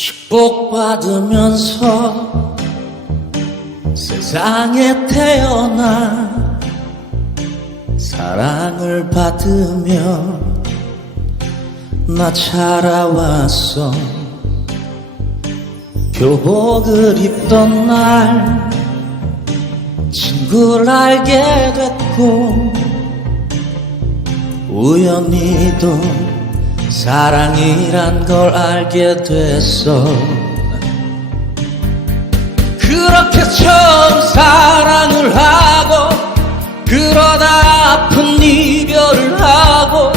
축복받으면서 세상에 태어나 사랑을 받으며 나 자라왔어 교복을 입던 날 친구를 알게 됐고 우연히도 사랑이란 걸 알게 됐어. 그렇게 처음 사랑을 하고 그러다 아픈 이별을 하고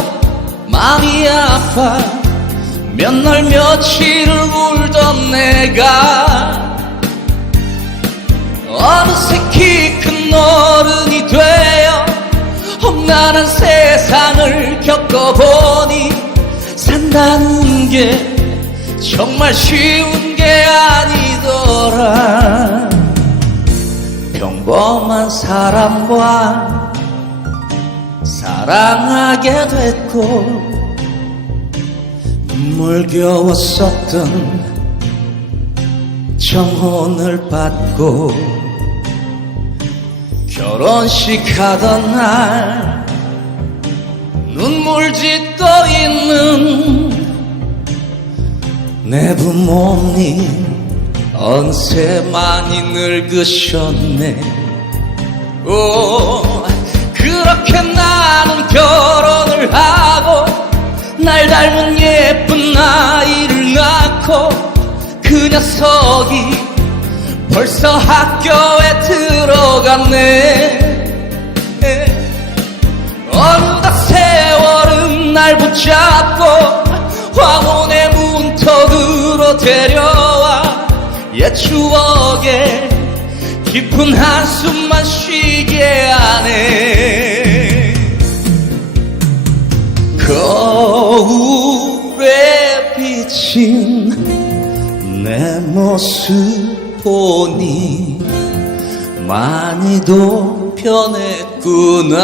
마음이 아파. 몇 날 며칠을 울던 내가 어느새 키 큰 어른이 되어 험난한 세상을 겪어보니 산다는 게 정말 쉬운 게 아니더라. 평범한 사람과 사랑하게 됐고 눈물겨웠었던 정혼을 받고 결혼식 하던 날 눈물 짓고 있는 내 부모님 언세 많이 늙으셨네? 오 그렇게 나는 결혼을 하고 날 닮은 예쁜 아이를 낳고 그 녀석이 벌써 학교에 들어갔네. 어느덧 세월은 날 붙잡고 문턱으로 데려와 옛 추억에 깊은 한숨만 쉬게 하네. 거울에 비친 내 모습 보니 많이도 변했구나.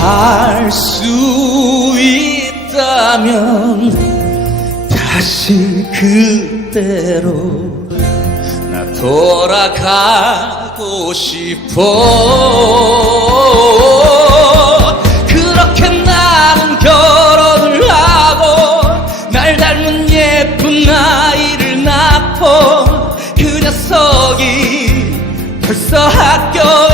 할 수 있 다면 다시 그대로 나 돌아가고 싶어. 그렇게 나는 결혼을 하고 날 닮은 예쁜 아이를 낳고 그 녀석이 벌써 학교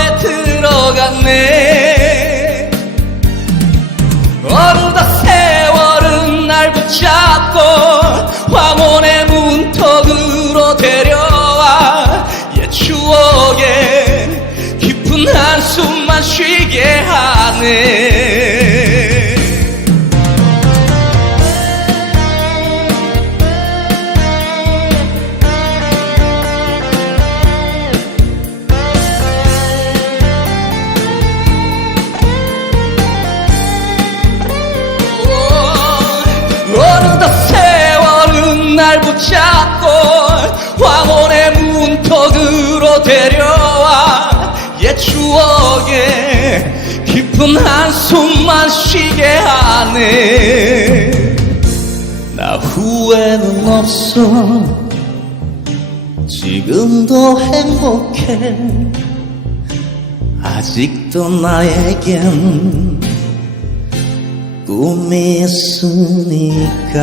황혼의 문턱으로 데려와 옛 추억에 깊은 한숨만 쉬게 하네 추억에 깊은 한숨만 쉬게 하네. 나 후회는 없어. 지금도 행복해. 아직도 나에겐 꿈이 있으니까